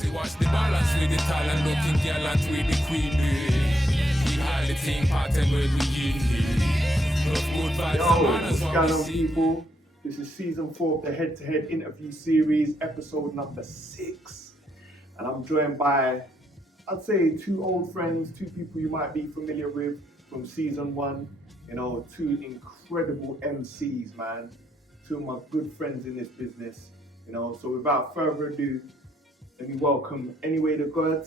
See, watch the balance with the talent, looking gallant with the queen. We hardly think pattern when we in here. Love good vibes and manners what we SKANDOUZ see. people, this is season 4 of the head-to-head interview series, episode number 6. And I'm joined by, I'd say, 2 old friends, 2 people you might be familiar with from season 1. You know, 2 incredible MCs, man. 2 of my good friends in this business. You know, so without further ado, let me welcome Anyway Tha God.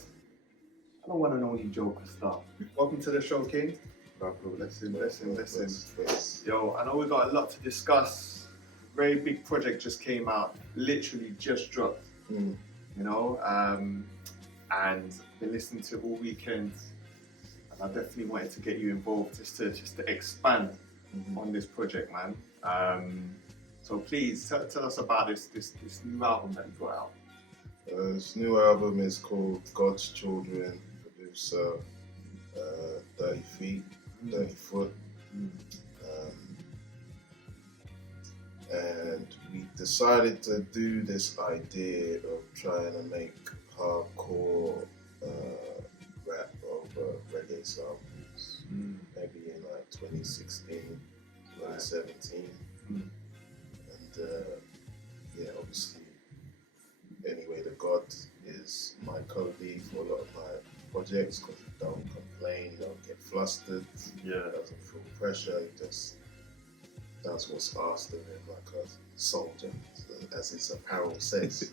I don't want to know you, Joker Starr. Welcome to the show, King. Listen. Yo, I know we got a lot to discuss. Very big project just came out, literally just dropped. You know, and been listening to it all weekend, and I definitely wanted to get you involved just to expand on this project, man. So please tell us about this new album that you brought out. This new album is called Gawds Children, producer Dirty Foot. And we decided to do this idea of trying to make hardcore rap over reggae samples, maybe in like 2016, 2017. And yeah, obviously, Anyway Tha God is my co-lead for a lot of my projects because he don't complain, he don't get flustered, doesn't feel pressure, he just does what's asked of him like a soldier, as his apparel says.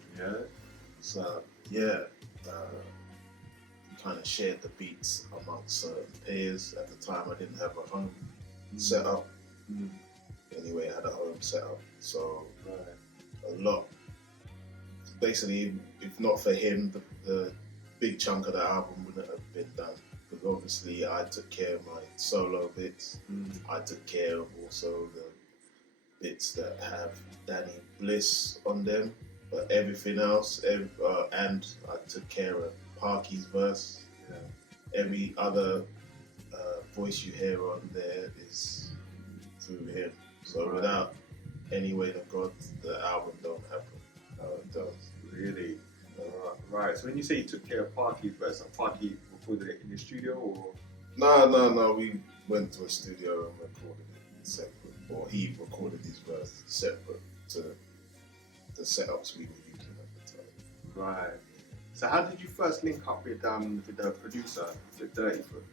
So yeah, kind of shared the beats amongst certain peers. At the time I didn't have a home set up. Anyway, I had a home set up, so a lot. Basically, if not for him, the big chunk of the album wouldn't have been done. Because obviously I took care of my solo bits. I took care of also the bits that have Danny Bliss on them. But everything else, and I took care of Parky's verse. Every other voice you hear on there is through him. So without Anyway Tha God, the album don't happen. It does. Really? Right. So when you say you took care of Parky's verse, Parky recorded it in the studio, or? No. We went to a studio and recorded it separate, or he recorded his verse separate to the setups we were using at the time. Right. So how did you first link up with the producer, with Dirty Foot?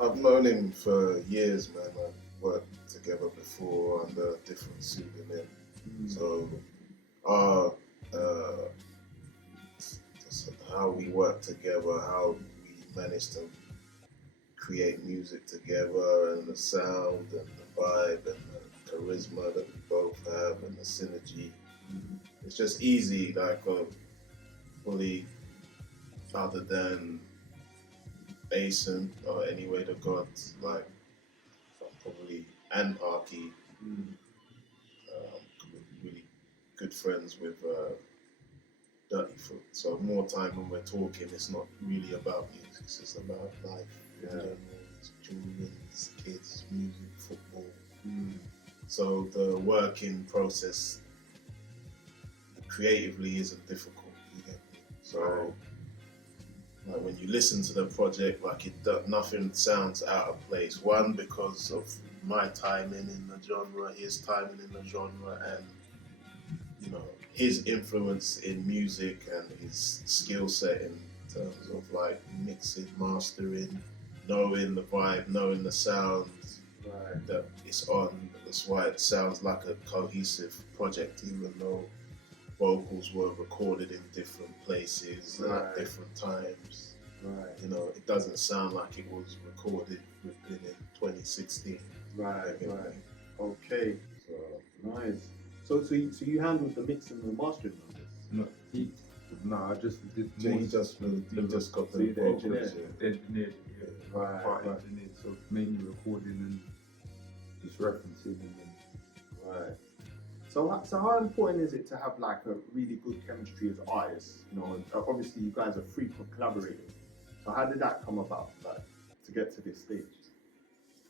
I've known him for years, man. I've worked together before under a different pseudonym. So how we work together, how we managed to create music together, and the sound and the vibe and the charisma that we both have and the synergy. It's just easy, like fully, other than Asen or Anyway Tha God, like probably, and Parky, really good friends with Dirty Foot. So more time when we're talking, it's not really about music, it's just about life. It's children, it's kids, music, football. So the working process creatively isn't difficult, you get me? So like when you listen to the project, like nothing sounds out of place. One, because of my timing in the genre, his timing in the genre, and you know, his influence in music and his skill set in terms of like mixing, mastering, knowing the vibe, knowing the sound that it's on. That's why it sounds like a cohesive project, even though vocals were recorded in different places at different times. You know, it doesn't sound like it was recorded within 2016. Okay. So, Nice. So you handled the mixing and the mastering on this? I just did. he just got the the vocals. Engineered, Right. engineered, so mainly recording and just referencing and then. Right. So how important is it to have like a really good chemistry as artists? You know, and obviously you guys are frequent collaborators. So how did that come about, like, to get to this stage?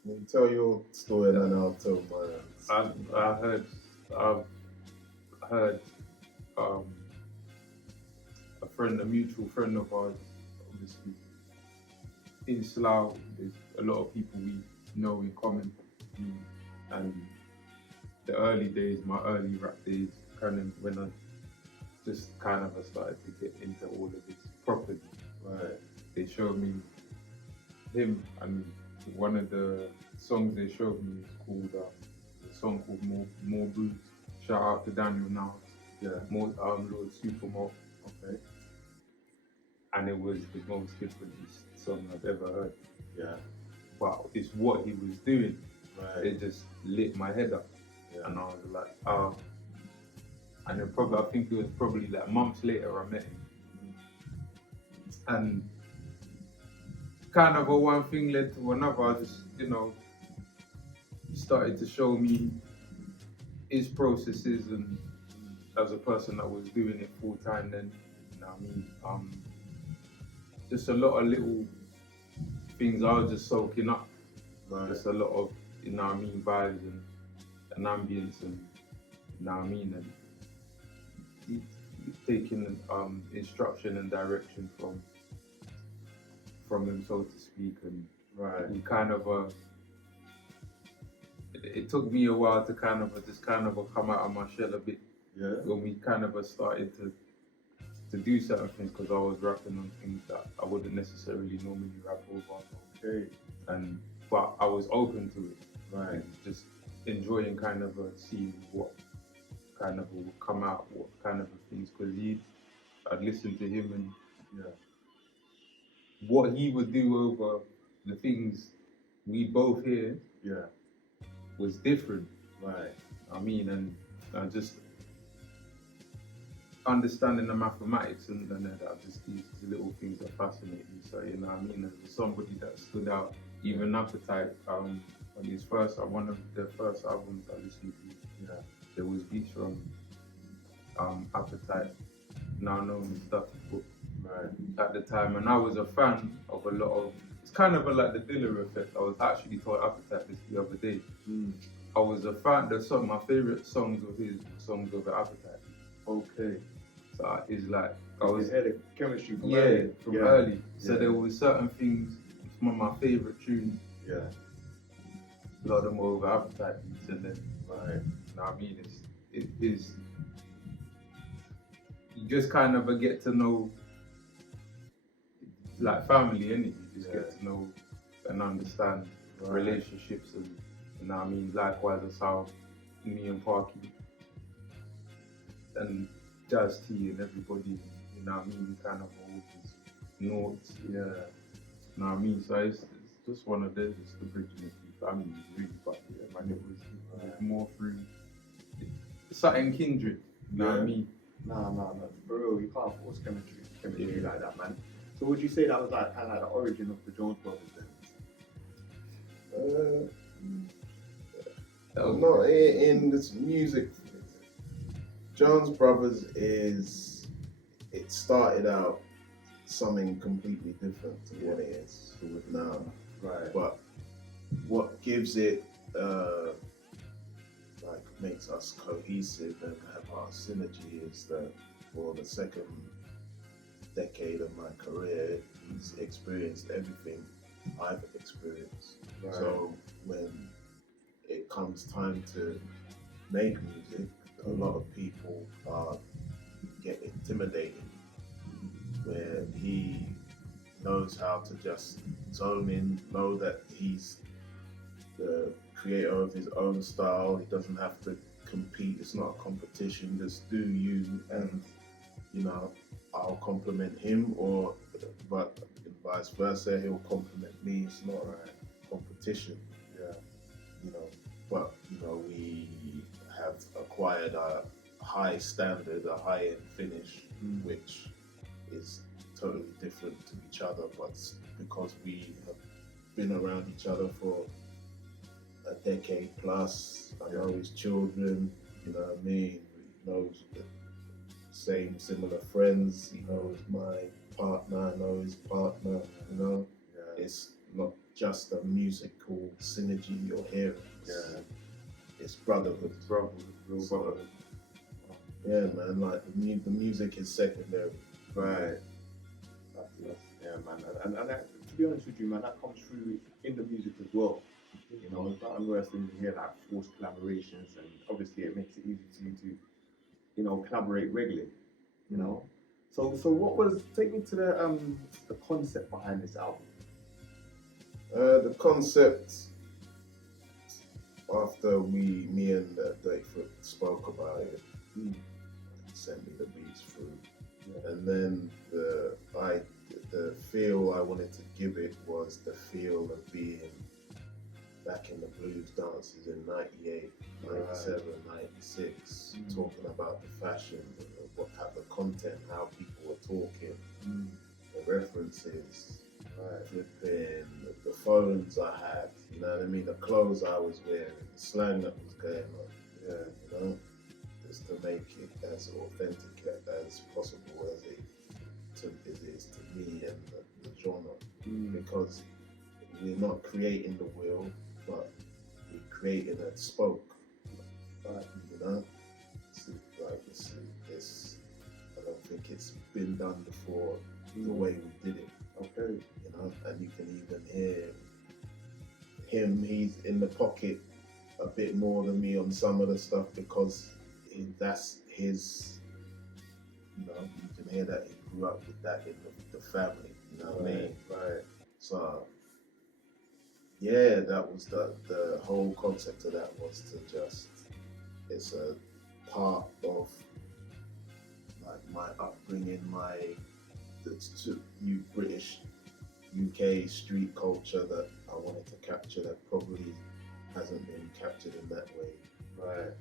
You tell your story and then I'll tell mine. I've heard a a mutual friend of ours, obviously. In Slough, there's a lot of people we know in common. And the early days, my early rap days, kind of when I just kind of started to get into all of this properly. Right. They showed me him, and one of the songs they showed me is called a song called More Booze. Shout out to Daniel now. Yeah. Lord Supermo. Okay. And it was the most different song I've ever heard. Yeah. But it's what he was doing. Right. It just lit my head up. Yeah. And I was like, oh. And then I think it was probably like months later I met him. And kind of one thing led to another. I just, he started to show me his processes, and as a person that was doing it full time then, just a lot of little things I was just soaking up. Right. Just a lot of, vibes and ambience and, and taking instruction and direction from him, so to speak. And Right. he kind of, it took me a while to kind of come out of my shell a bit. Yeah. When we kind of started to do certain things, because I was rapping on things that I wouldn't necessarily normally rap over. Okay. But I was open to it. Right. And just enjoying kind of seeing what kind of will come out, what kind of things, because I'd listen to him and what he would do over the things we both hear was different. Right. And I just understanding the mathematics and that, just these little things that fascinate me. So as somebody that stood out, even Appetite, on his one of the first albums I listened to, there was beats from Appetite, now known as Duffy Book, at the time, and I was a fan of a lot of. It's kind of like the Dilla effect. I was actually told Appetite this the other day. I was a fan. My favorite songs of his songs of Appetite. Okay. So it's like I You was had a chemistry from early. early. So there were certain things. It's one of my favorite tunes. Yeah. A lot of them were over Appetite beats, and then it is. You just kind of get to know, like family, innit? You just get to know and understand relationships, and likewise that's how me and Parky and Jazz T and everybody, we kind of all these notes, So it's just one of those, it's the bridging of the family, really, but it was more through something kindred, you know what I mean? No, for real, you can't force chemistry like that, man. So would you say that was like kind of like the origin of the Jones Brothers then? Not in this music. Jones Brothers it started out something completely different to what it is now. Right. But what gives it, makes us cohesive and have our synergy is that for the second decade of my career, he's experienced everything I've experienced. Right. So when it comes time to make music, a lot of people get intimidated, where he knows how to just zone in, know that he's the creator of his own style. He doesn't have to compete. It's not a competition. Just do you, and I'll compliment him, but vice versa. He'll compliment me. It's not a competition. But we have acquired a high standard, a high-end finish, which is totally different to each other. But because we have been around each other for a decade plus, I know his children, you know what I mean? He knows the same similar friends, he knows my partner, I know his partner, It's not just a musical synergy you're hearing. It's brotherhood. Real brotherhood. Yeah, man, like the music is secondary. Right. Yeah, man. And that, to be honest with you, man, that comes through in the music as well. You know, it's not unless when you hear like forced collaborations, and obviously it makes it easy for you to, you know, collaborate regularly. You know. So what was, take me to the concept behind this album? The concept, after me and Dayfoot spoke about it, he sent me the beats through, and then the feel I wanted to give it was the feel of being back in the blues dances in 98, 97, 96, talking about the fashion, what type of content, how people were talking, the references, flipping, the phones I had, you know what I mean, the clothes I was wearing, the slang that was going on, you know, just to make it as authentic as possible as it is to me and the genre, because we're not creating the wheel, but we're creating a spoke, you know. It's I don't think it's been done before the way we did it. Okay, you know, and you can even hear him. He's in the pocket a bit more than me on some of the stuff because that's his. You know, you can hear that he grew up with that in the family. You know what I mean? Right. So. Yeah, that was the whole concept of that was to just, it's a part of like my upbringing, new British UK street culture that I wanted to capture that probably hasn't been captured in that way. Right.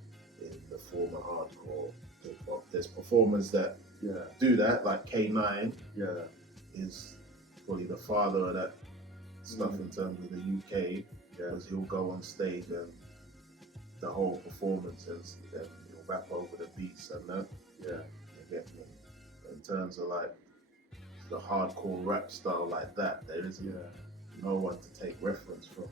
In the former hardcore hip hop. There's performers that do that, like K9 is probably the father of that stuff in terms of the UK, because he'll go on stage and the whole performance and he'll rap over the beats and that. You get me? In terms of like the hardcore rap style like that, there isn't no one to take reference from.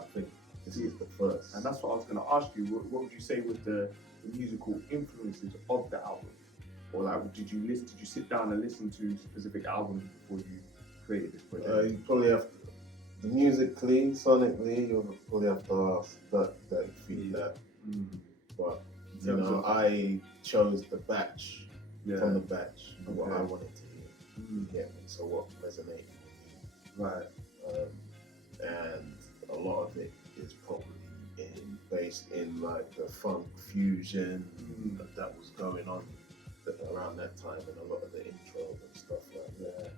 I think this is the first. And that's what I was going to ask you. What would you say was the musical influences of the album? Or like, did you sit down and listen to specific albums before you created this project? You probably have to. Musically, sonically, you'll probably have to ask that feed that. But you know, I chose the batch from the batch, what I wanted to hear. You get me? So what resonated with me. Right. And a lot of it is probably based in like the funk fusion that was going on around that time, and a lot of the intro and stuff like that.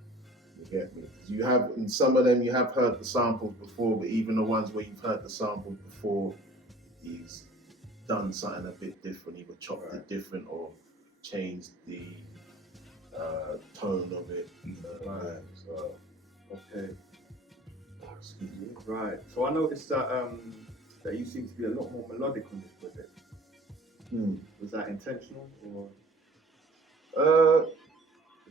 You get me? You have, in some of them you have heard the samples before, but even the ones where you've heard the samples before, he's done something a bit different, either chopped it different or changed the tone of it. You know? So, okay. Excuse me. Right. So I noticed that that you seem to be a lot more melodic on this project. Was that intentional or?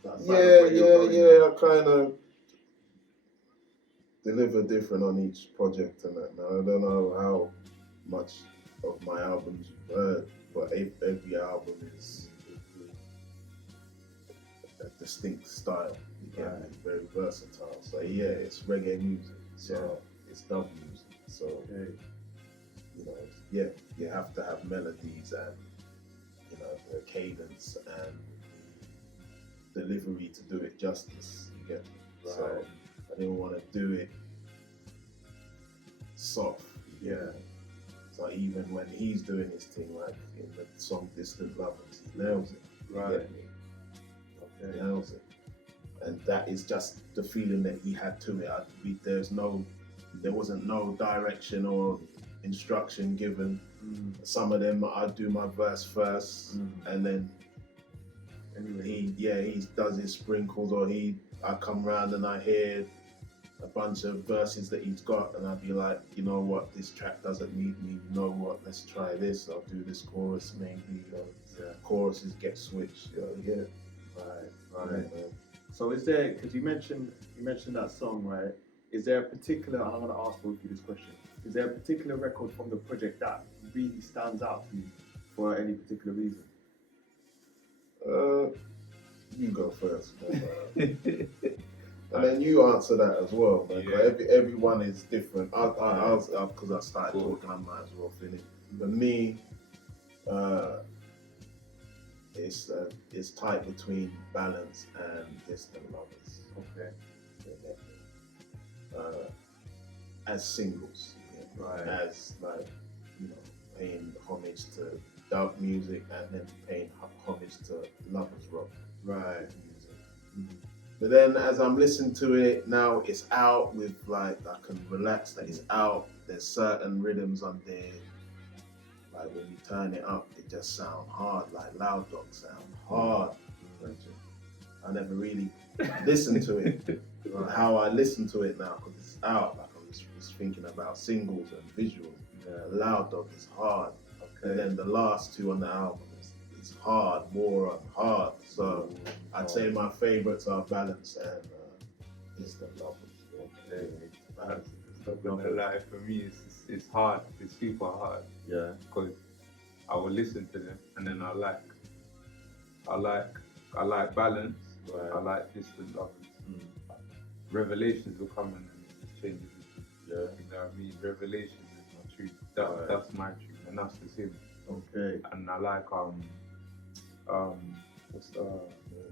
I kind of deliver different on each project and that. Now, I don't know how much of my albums you've heard, but every album is a distinct style. You get me? Very versatile. So it's reggae music. So it's dub music. So you know, you have to have melodies and you know the cadence and delivery to do it justice, you get me? Right. So I didn't want to do it soft, So even when he's doing his thing, like in the song Distant Lovers, he nails it, you get me? He nails it. And that is just the feeling that he had to it. There wasn't no direction or instruction given. Some of them I'd do my verse first and then he does his sprinkles, or I come round and I hear a bunch of verses that he's got, and I'd be like, you know what, this track doesn't need me. You know what, let's try this. I'll do this chorus maybe. Choruses get switched. Right. So is there, because you mentioned that song, right? Is there a particular, and I'm going to ask both of you this question, is there a particular record from the project that really stands out to you for any particular reason? You go first. And then you answer that as well, man. Yeah. Everyone is different. Because I started talking, I might as well finish. For me, it's tight between Balance and Distant Lovers. Okay. As singles, Right. as like, you know, paying homage to dub music and then paying homage to lovers rock music. But then as I'm listening to it now, it's out with like, I can relax that it's out. There's certain rhythms on there, like when you turn it up, it just sound hard, like Loud Dog sound hard. I never really listened to it how I listen to it now, because it's out. Like I'm just thinking about singles and visuals. Loud Dog is hard. And then the last two on the album is hard, more on hard. So I'd say my favorites are Balance and Distant Lovers. Okay. Not gonna lie, for me it's hard. It's super hard. Yeah. Because I will listen to them and then I like Balance. Right. I like Distant Lovers. Revelations will come in and just change everything. Yeah. You know what I mean? Revelations is my truth. Right. That's my truth, and that's just him. Okay. And I like what's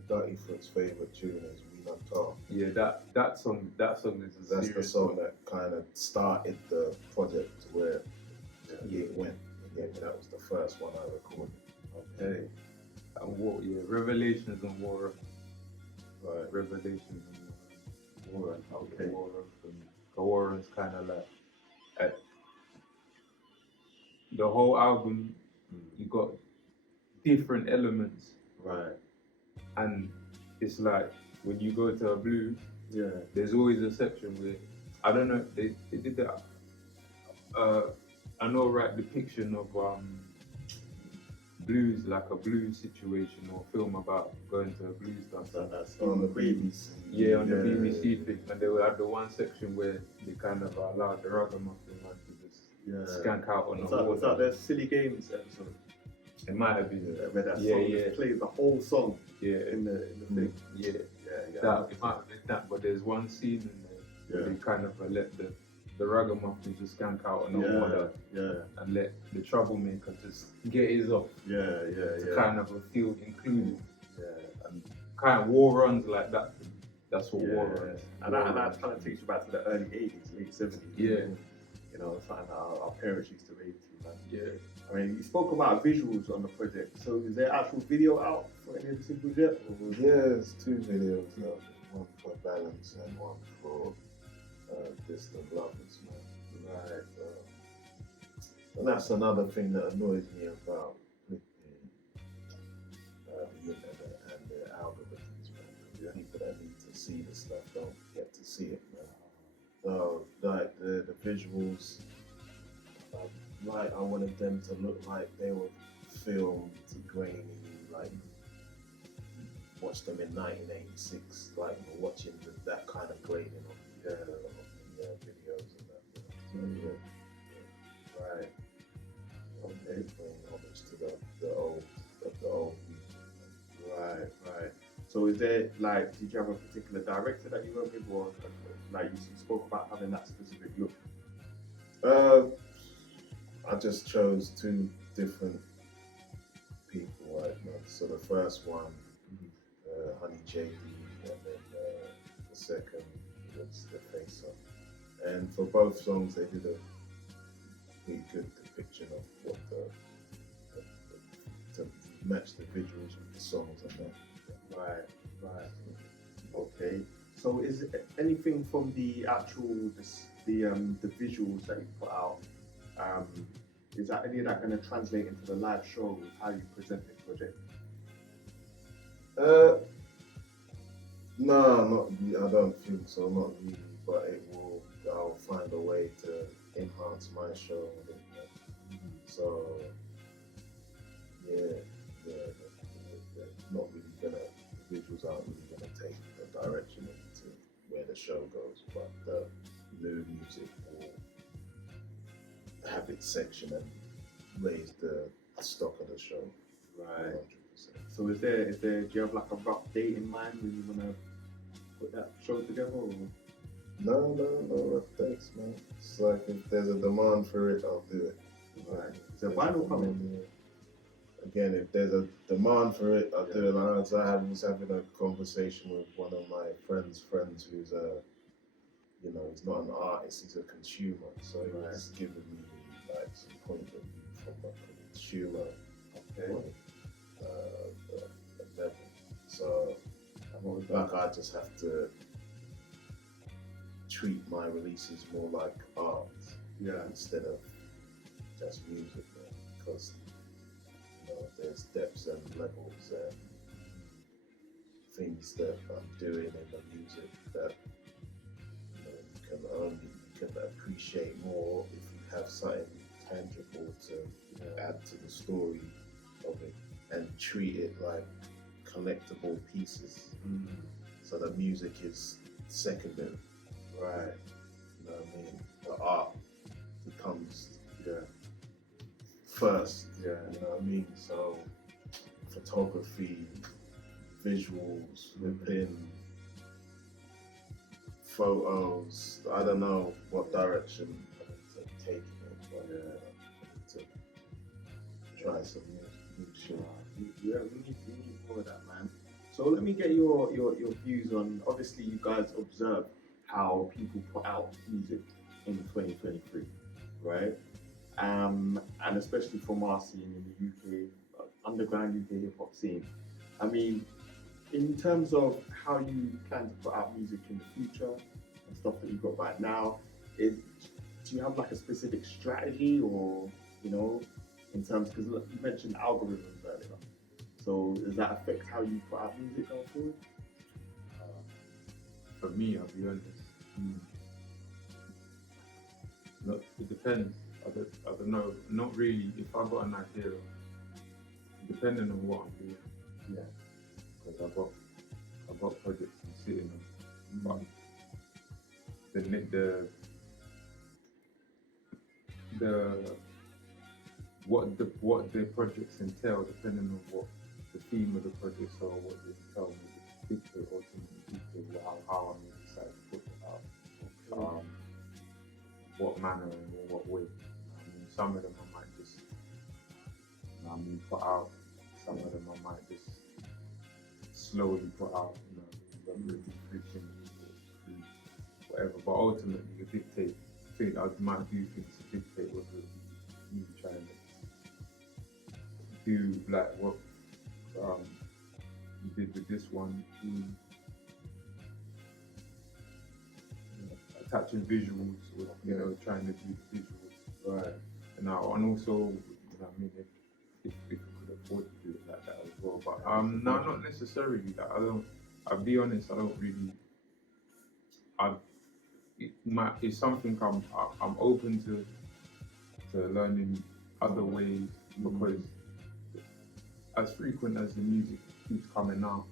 Dirty Foot's favorite tune is We Not Talk. yeah, that song is a That's the serious song that kind of started the project where it went. Yeah, that was the first one I recorded. Okay. And Revelations and War of. Right. Revelations and War of. Okay. War of. The War is kind of like the whole album. You got different elements, Right. and it's like when you go to a blues, Yeah. there's always a section where I don't know they did that. I know, right, depiction of blues, like a blues situation or film about going to a blues dance. That's On the BBC. Yeah, on the BBC thing, and they had the one section where they kind of allowed the ragamuffin man to just skank out on the Was that water. the Silly Games episode? It might have been. Where that Yeah, song yeah. plays the whole song Yeah, in the thing. yeah. Yeah. That it might have been that, but there's one scene in there where they kind of let the ragamuffin just skank out on the water and let the troublemaker just get his off to kind of feel included. And kind of war runs like that. That's what war runs. And that kind of takes you back to the early 80s, late 70s. Yeah. You know, something that our parents used to rave to, man. Yeah. I mean, you spoke about visuals on the project. So is there actual video out for any of the singles yet? Yeah, there's two videos out. One for Balance and one for Distant Lovers, man. Right. And that's another thing that annoys me about the internet and the algorithms, man. People that need to see the stuff don't get to see it, man. So, like the visuals, I wanted them to look like they were filmed grainy, like watched them in 1986, like watching that kind of grading of the videos and that. So, right. Okay. Paying homage to the old music. Right. So is there, like, did you have a particular director that you went with, or like you spoke about having that specific look? I just chose two different people, right? So the first one, Honey JD, and then the second was The Face Up. And for both songs, they did a pretty good depiction of what to match the visuals with the songs and that. Right. Okay. So is it anything from the actual the visuals that you put out? Is that any of that going to translate into the live show with how you present this project? No, I don't think so, not really. But I'll find a way to enhance my show with it. So, they're not really the visuals aren't really gonna take the direction into where the show goes, but the new music will have its section and raise the stock of the show. Right. 100%. So do you have like a rough date in mind when you wanna put that show together? Or? No rough dates, man. It's like if there's a demand for it, I'll do it. Right. Is there vinyl coming? Again, if there's a demand for it, I'll do it. Like, I was having a conversation with one of my friends who's he's not an artist, he's a consumer. So he was giving me like some point of view from a consumer point level. So like I just have to treat my releases more like art, instead of just music, because there's depths and levels and things that I'm doing in the music that you can appreciate more if you have something tangible to add to the story of it and treat it like collectible pieces. So the music is secondary. Right. You know what I mean? The art becomes first. You know what I mean? So photography, visuals, flipping, photos. I don't know what direction I'm going to take it, but I need to try some new shit. Yeah, we need more of that, man. So let me get your views on, obviously you guys observe how people put out music in 2023, right? And especially from our scene in the UK, underground UK hip hop scene. I mean, in terms of how you plan to put out music in the future and stuff that you've got right now, do you have like a specific strategy, or in terms, because you mentioned algorithms earlier, so does that affect how you put out music going forward? For me, I'll be honest. No, it depends. I don't know. Not really. If I've got an idea, depending on what I'm doing. Because I've got projects I'm sitting on. But what the projects entail, depending on what the theme of the projects are, what they entail, will dictate how I'm going to decide to put it out. What manner and in what way. I mean, some of them I might just put out. Some of them I might just slowly put out. Don't really preaching whatever. But ultimately, you dictate. I might do things to dictate what you trying to do, like what you did with this one. Attaching visuals, with, trying to do the visuals, right? And also, if we could afford to do it like that as well. But no, not necessarily. Like, I'll be honest, I don't really. It's something I'm open to learning other ways, because as frequent as the music keeps coming out,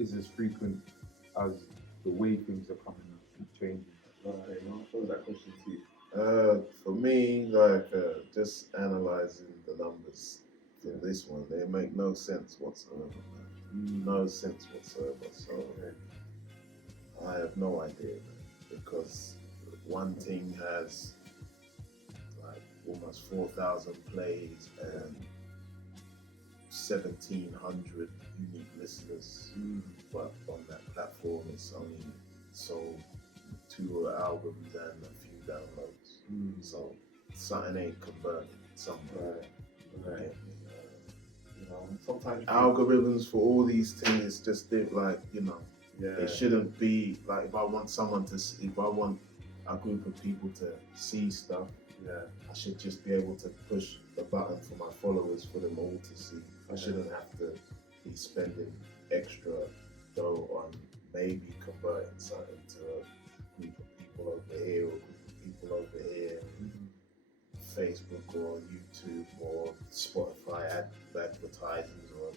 is as frequent as the way things are coming out and changing. Okay, what was that question to you? For me, like just analysing the numbers for this one, they make no sense whatsoever. No sense whatsoever. So I have no idea, man, because one thing has like almost 4,000 plays and 1,700 unique listeners, but on that platform it's only sold 2 albums and a few downloads. So something ain't converted somewhere. Right. Sometimes algorithms for all these things, it's just like it shouldn't be like if I want a group of people to see stuff, I should just be able to push the button for my followers for them all to see. I shouldn't have to be spending extra dough on maybe converting something to a group of people over here or a group of people over here, Facebook or YouTube or Spotify advertisements or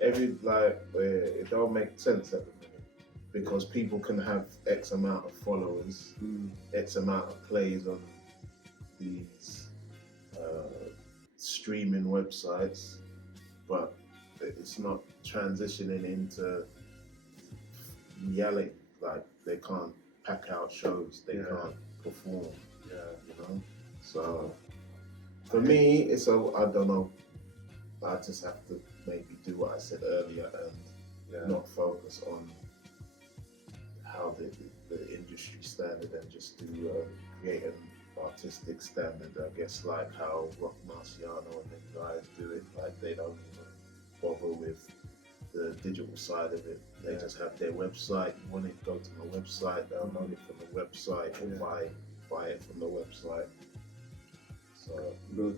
it don't make sense at the minute, because people can have X amount of followers, X amount of plays on these streaming websites, but it's not transitioning into reality. Like they can't pack out shows, they can't perform. You know. So for me, it's I don't know. I just have to maybe do what I said earlier and not focus on how the industry standard and just do create an artistic standard. I guess like how Rock Marciano and them guys do it. Like they don't even bother with the digital side of it. They just have their website. You want it, go to my website, download it from the website, or buy it from the website. So real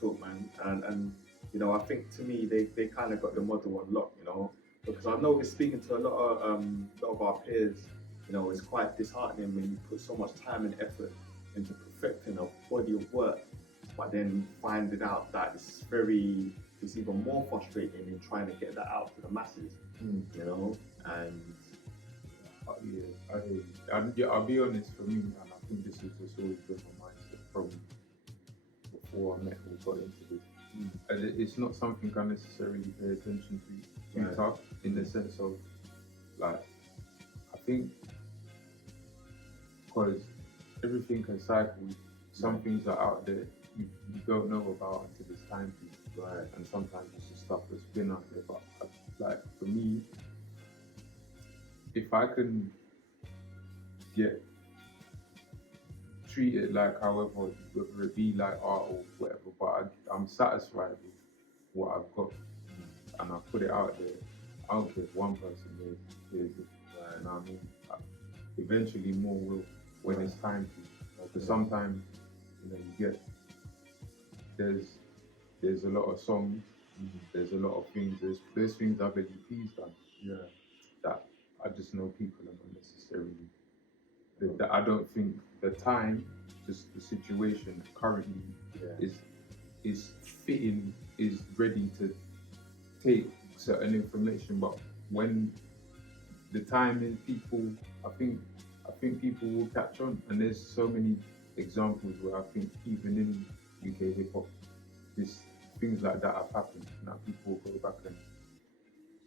talk, man. And you know, I think to me they kind of got the model on lock, you know, because I've noticed speaking to a lot of our peers, you know, it's quite disheartening when you put so much time and effort into perfecting a body of work, but then finding out that it's even more frustrating in trying to get that out to the masses, you know. And I'll be honest, for me, and I think this has just always been my mindset from before I met or got into this. It's not something I necessarily pay attention to too tough, in the sense of, like, I think because everything can cycle, some things are out there you don't know about until it's time to, and sometimes it's just stuff that's been out there. But like for me, if I can get treated like however, whether it be like art or whatever, but I'm satisfied with what I've got, and I put it out there. I don't care if one person hears it, you know what I mean? Eventually more will when it's time to. Because sometimes, you know, you get, there's a lot of songs, there's a lot of things, there's things I've EPs done, that I just know people are not necessarily, that I don't think the time, just the situation currently is fitting, is ready to take certain information. But when the time is, people, I think people will catch on. And there's so many examples where I think even in UK hip hop, things like that have happened. Now people will go back and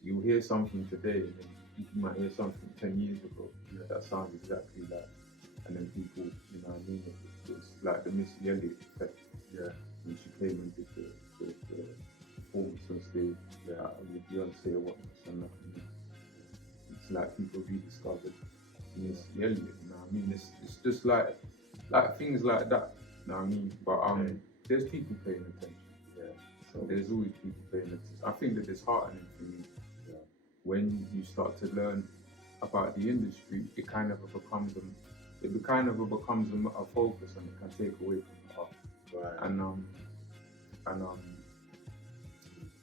you'll hear something today, and then you might hear something 10 years ago that sounds exactly like. And then people, you know what I mean? It's like the Missy Elliott effect. When she came and did the performance on stage with Beyonce or whatnot. And it's like people rediscovered Missy Elliott, you know what I mean? It's just like things like that, you know what I mean? But there's people paying attention. So there's always people paying attention. I think that it's disheartening for me when you start to learn about the industry. It kind of becomes a focus, and it can take away from the art. And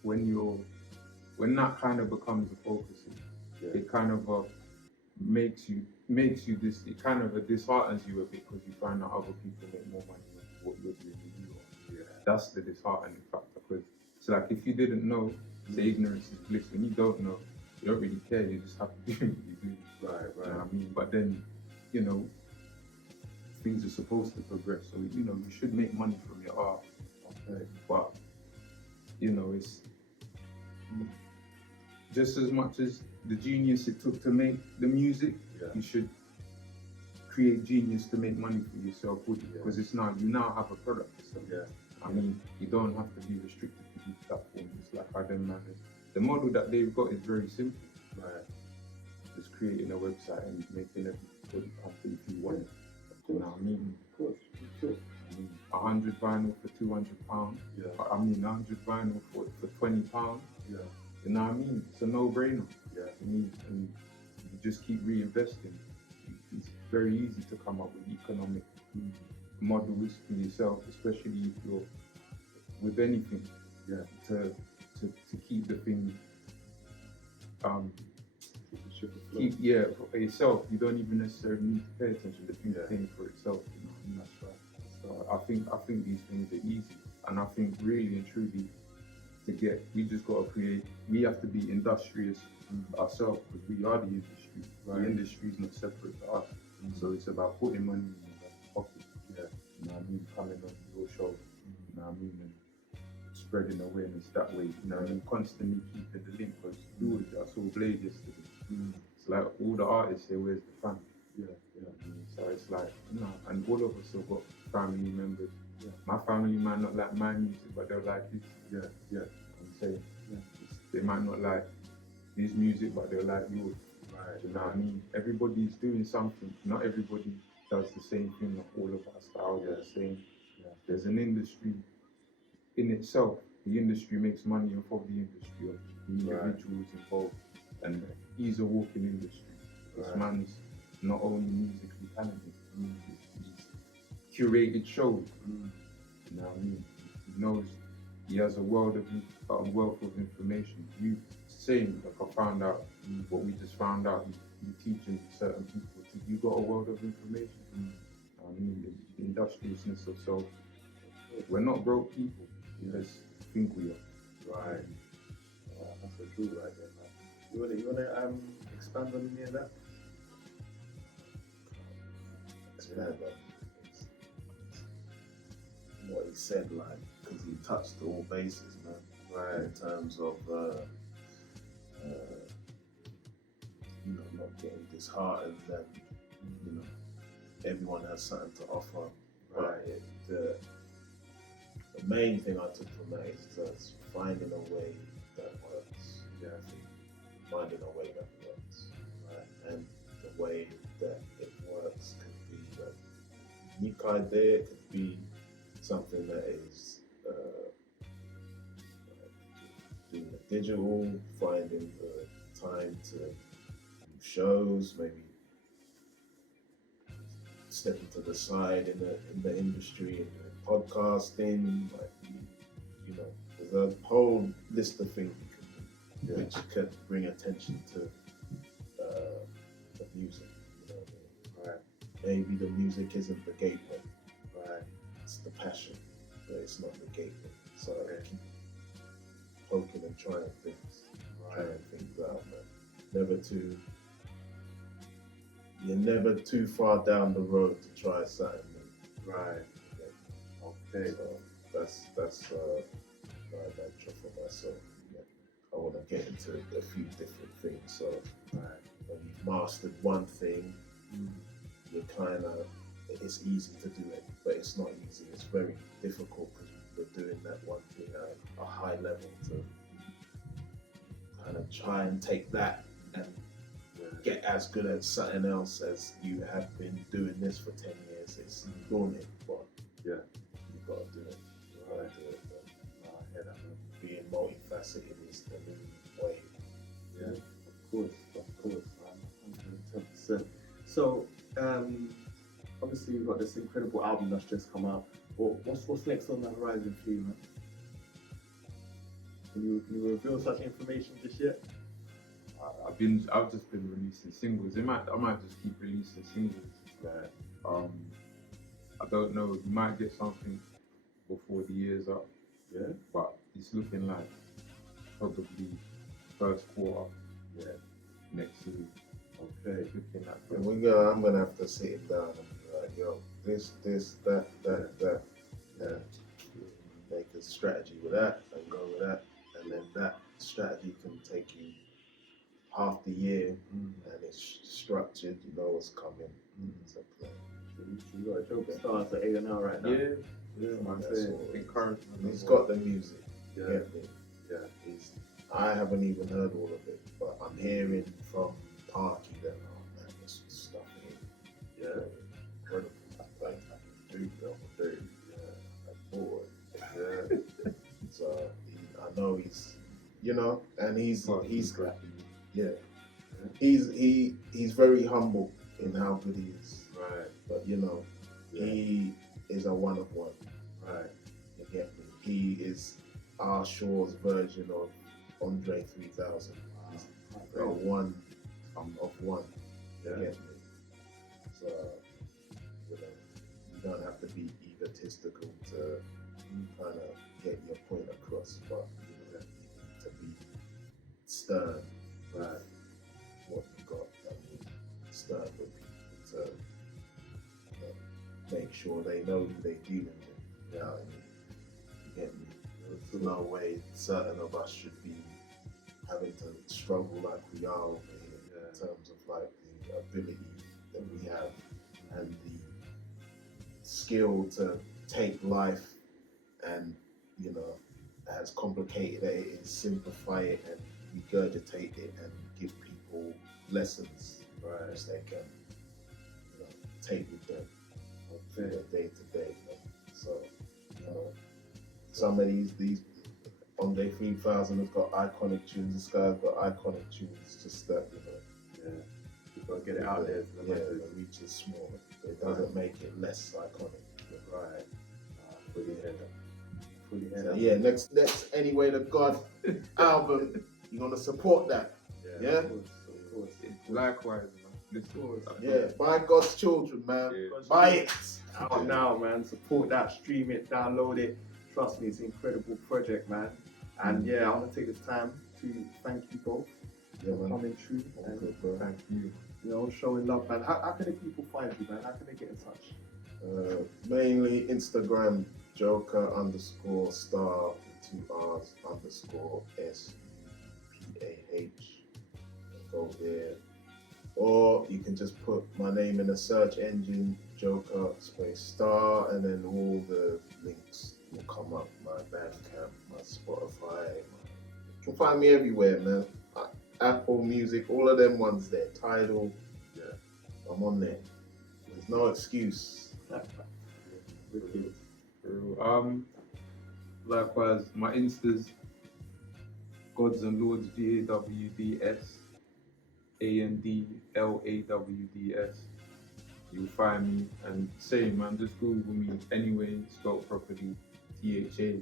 when that kind of becomes a focus, it kind of makes you this. It kind of disheartens you a bit, because you find out other people make more money than what you're doing than you are. That's the disheartening factor. Because it's like, if you didn't know, say ignorance is bliss. When you don't know, you don't really care. You just have to do what you do. You know what I mean? But then, you know, things are supposed to progress. So, you know, you should make money from your art. But, you know, it's just as much as the genius it took to make the music, you should create genius to make money for yourself with it. Because it's now, you now have a product to sell. I mean, you don't have to be restricted to these platforms. It's like how them man, the model that they've got is very simple. Just creating a website and making everybody happy if you want it. You know what I mean? Of course. I mean, 100 vinyl for £200. I mean, 100 vinyl for £20. You know what I mean? It's a no-brainer. I mean, and you just keep reinvesting. It's very easy to come up with economic models for yourself, especially if you're with anything. To keep the thing for yourself. You don't even necessarily need to pay attention. The thing's paying for itself. You know, and that's right. So I think these things are easy, and I think really and truly we just got to create. We have to be industrious ourselves, because we are the industry. The industry is not separate to us. So it's about putting money in your pocket. You know what I mean? Coming on your show. You know what I mean? And spreading awareness that way, you know, and constantly keeping the link. Because I saw Blade yesterday. It's like all the artists say, where's the fun? So it's like, you know, and all of us have got family members. My family might not like my music, but they'll like this. I'm saying, they might not like this music, but they'll like yours. Right. You know what I mean? Everybody's doing something. Not everybody does the same thing. Not all of our styles are the same. There's an industry in itself. The industry makes money off of the industry of the individuals involved, and he's a walking industry. This man's not only musically talented, he's curated shows. You know what I mean? He knows he has a wealth of information. You same, like I found out what we just found out. You teaching certain people. You got a wealth of information. I mean, the industriousness of self. We're not broke people. We just think we are. Right. That's the truth right there, man. You wanna expand on any of that? Expand on what he said, like, because he touched all bases, man. Right. In terms of, you know, not getting disheartened, and you know, everyone has something to offer. Right. The main thing I took from that is just finding a way that works. Finding a way that works. Right. And the way that it works could be a unique idea, it could be something that is doing the digital, finding the time to do shows, maybe stepping to the side in the industry and podcasting, like, you know, there's a whole list of things you can do, which could bring attention to the music. You know what I mean? Right. Maybe the music isn't the gateway. Right. It's the passion, but it's not the gateway. So keep poking and trying things, trying things out, man. You're never too far down the road to try something new. Right. Okay. So that's my mantra for myself. Yeah. I want to get into a few different things. So when you've mastered one thing, you're kind of, it's easy to do it, but it's not easy. It's very difficult because we're doing that one thing at a high level to kind of try and take that and get as good at something else as you have been doing this for 10 years. It's daunting, but you've got to do it. You've got to do it. But I hear that, man. Being multifaceted is the new way. Yeah, of course, man. 110%. So, obviously you've got this incredible album that's just come out. What's next on the horizon for you, man? Can you reveal such information just yet? I've just been releasing singles. I might just keep releasing singles. I don't know. You might get something before the year's up. Yeah. But it's looking like probably first quarter. Yeah. Next year. Okay. It's looking like. I'm gonna have to sit it down and be like, yo, this, that. Yeah. Make a strategy with that and go with that, and then that strategy can take you half the year, and it's structured. You know what's coming to play. You got a Joker Starr at A&R right now. Yeah. I'm saying encouragement. He's got the music. Yeah. I haven't even heard all of it, but I'm hearing from Parky that, oh man, there's stuff in here. Yeah. Incredible. Like, dude. Yeah. Like, boy. Yeah. So I know he's, you know, and he's very humble in how good he is. Right. But you know, he is a one of one. Right. You get me? He is our Shaw's version of Andre 3000. He's a one of one. You get me? So, you know, you don't have to be egotistical to kind of get your point across, but you know, to be stern, right? What you got, stern with people to make sure they know who they're dealing with. You know what I mean? You get me? There's no way certain of us should be having to struggle like we are over here in terms of like the ability that we have and the skill to take life and, you know, as complicated as it is, simplify it and regurgitate it and give people lessons which they can, you know, take with them through their day to day. So, you know, some of these Andre 3000 has got iconic tunes, this guy's got iconic tunes, just that, you know. Yeah. You've got to get it out there. Yeah, the reach is small, but it doesn't make it less iconic. Right. Fully hear that. Fully hear So, that. yeah, next Anyway Tha God album, you're gonna support that. Yeah? Of course. Likewise, man. Listen, Yeah, buy Gawds Children, man. Yeah. Buy it. Out now, man. Support that, stream it, download it. Trust me, it's an incredible project, man. And yeah, I want to take this time to thank you both Yeah, for man. coming through and Good, bro. thank you. you know, showing love, man. How can the people find you, man? How can they get in touch? Mainly Instagram, Joker _Starr, 2 R's _SUPAH. Go there. Or you can just put my name in a search engine, Joker Starr, and then all the links will come up. My Bandcamp, my Spotify. You can find me everywhere, man. Apple Music, all of them ones there. Tidal, yeah, I'm on there. There's no excuse. Wicked. Likewise, my Instas, Gods and Lords GAWDS, ANDLAWDS. You'll find me, and same man, just Google me anyway, spelled properly, THA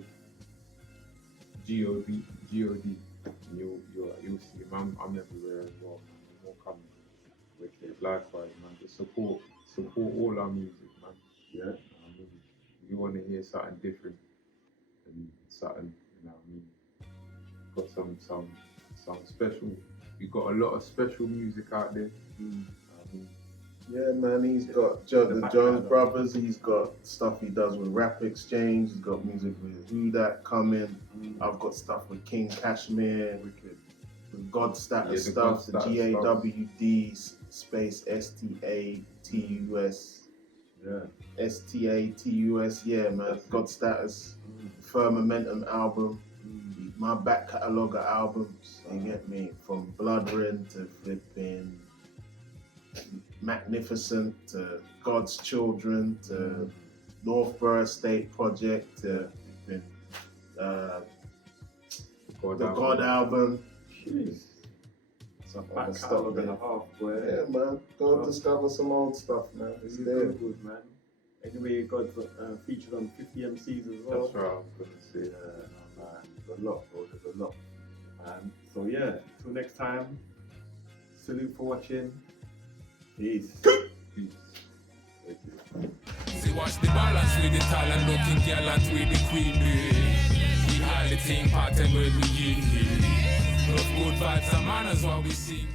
GOD. You'll see him. I'm everywhere as well. Man. More coming. Wicked. Likewise, man. Just support all our music, man. Yeah. I mean, you want to hear something different and something, you know what I mean? Got some special. We got a lot of special music out there. Yeah, man, he's got the Jones Brothers, he's got stuff he does with Rap Exchange, he's got music with HEAD2HEAD coming. I've got stuff with King Kashmir, the God Status stuff, the GAWD space STATUS. Yeah. STATUS, yeah, man. God Status, Firmamentum album, my back catalogue of albums, you get me? From Bloodrin to flipping Magnificent to Gawds Children to Northborough State Project to the God album. Jeez. Some Back other stuff catalogue and a there. half, boy. Yeah, man. Go discover some old stuff, man. It's there. Good, man. Anyway, you got featured on 50 MCs as well. That's right, I was going to say. Man, there's a lot, bro. There's a lot. So yeah, till next time. Salute for watching. Peace. Peace. See watch the balance with the talent looking gallant with the queen we hardly think pattern when we in here. Love good vibes and manners while we sing.